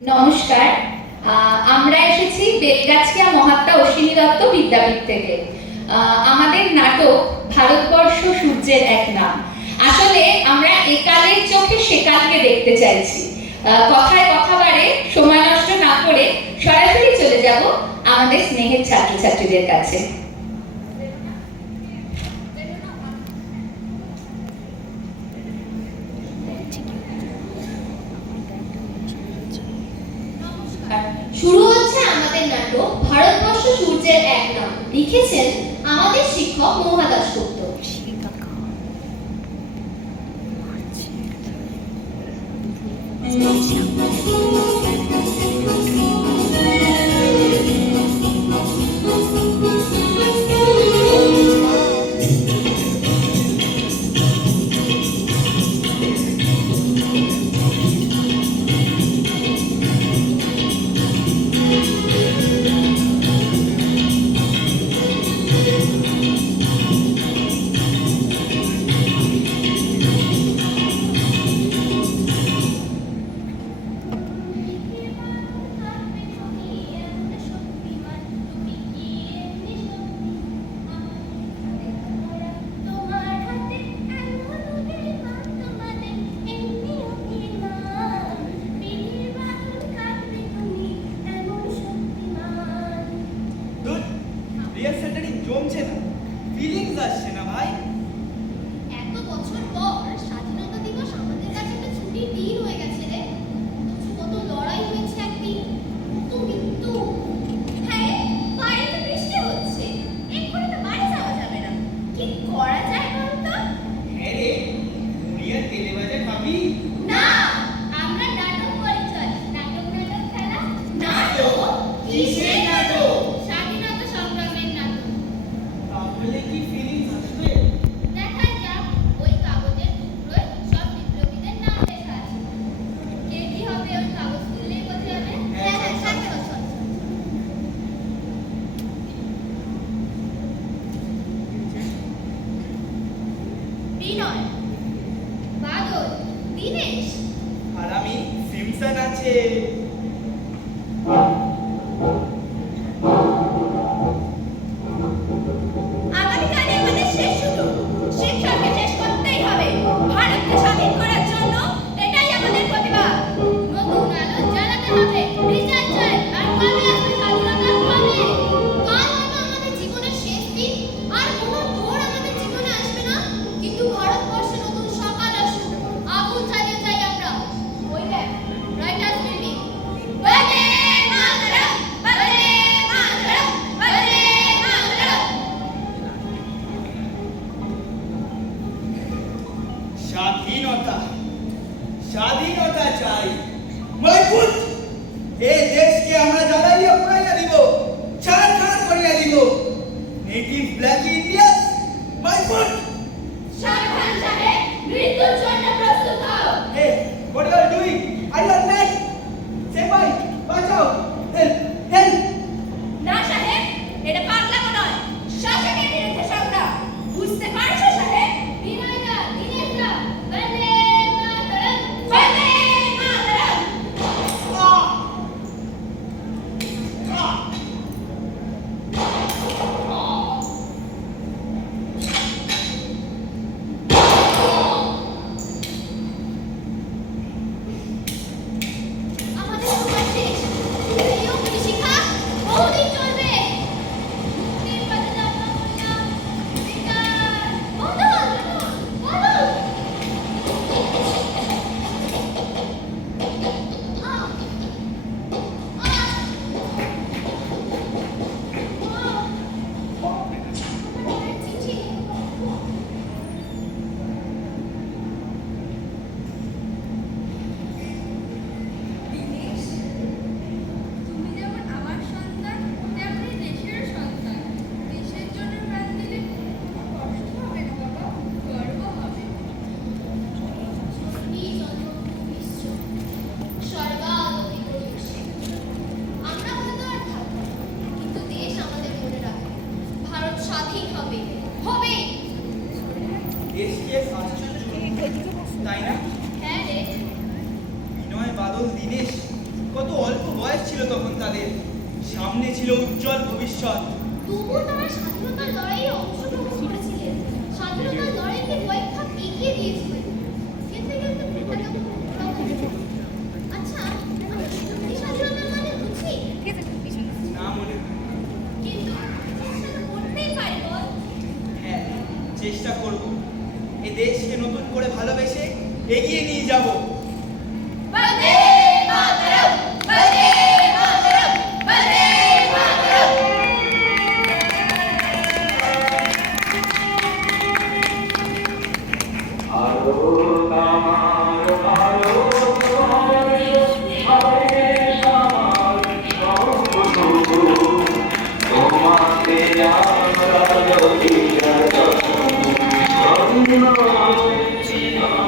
নমস্কার, আমরা এসেছি বেলগাছিয়া মহাত্মা অশ্বিনী দত্ত বিদ্যাপীঠ থেকে। আমাদের নাটক ভারতবর্ষ সূর্যের এক নাম। আসলে আমরা একালের চোখে সেকালকে দেখতে চাইছি। কথায় কথা বাড়ে, সময় নষ্ট না করে সরাসরি চলে যাব আমাদের স্নেহের ছাত্রছাত্রীদের কাছে। শুরু হচ্ছে আমাদের নাটক ভারতবর্ষ সূর্যের এক নাম। লিখেছেন আমাদের শিক্ষক মহুয়া দাশগুপ্ত। জমছে না, ফিলিংস আসছে না ভাই। এত বছর পর স্বাধীনতা দিবস আমাদের কাছে একটা ছুটির দিন হয়ে গেছে রে। কত লড়াই হয়েছে একদিন, কত মৃত্যু। হ্যাঁ, বাইরে বৃষ্টি হচ্ছে, এক্ষুনি তো বাড়ি যাওয়া যাবে না। কি করা যায় বলতো? হ্যাঁ রে, মুড়িয়া তেলে ভাজা খাবি? না, আমরা নাটক করি। চল নাটক খেলা। নাটক? কিসের নাটক? স্বাধীনতা সংগ্রামের নাটক। তাহলে কি ফিলিংস আসবে? দেখা যাক, ওই কাগজের টুকরোয় সব বিপ্লবীদের নাম লেখা আছে। কে কি হবে ওই কাগজ খুললেই বোঝা যাবে। হ্যাঁ, সামনে বসো। বিনয়, বাদল, দীনেশ। আর আমি সিমসন আছে। আগামীকাল আমাদের শেষ সুযোগ। শিক্ষাকে শেষ করতেই হবে। ভারতকে স্বাধীন করার জন্য এটাই আমাদের প্রতিভা। নতুন আলো জ্বালাতে হবে। রিচার্জ চাই। আর কবে আসবে স্বাধীনতা? কবে? কাল হয়তো আমাদের জীবনের শেষ দিন, আর কোনো দৌড় আমাদের জীবনে আসবে না। কিন্তু ভারতবর্ষে নতুন সকাল আসুক। আগুন জ্বালিয়ে চাই আমরা। ওই দেখ, রাইটার্স বিল্ডিং। বন্দে মাতরম। বয়স ছিল তখন তাদের, সামনে ছিল উজ্জ্বল ভবিষ্যৎ। তবুও তারা স্বাধীনতার লড়াইয়ে অংশগ্রহণ করেছিলেন, স্বাধীনতার লড়াইকে কয়েক ধাপ এগিয়ে দিয়েছিলেন। খেলতে খেলতে ভুলটা কেমন ওরাও ভুলে গেল। আচ্ছা, আমরা সত্যি স্বাধীনতার মানে বুঝি? না মনে হয়। কিন্তু চেষ্টা তো করতেই পারি বল। হ্যাঁ, চেষ্টা করব। এ দেশকে নতুন করে ভালোবেসে এগিয়ে নিয়ে যাব।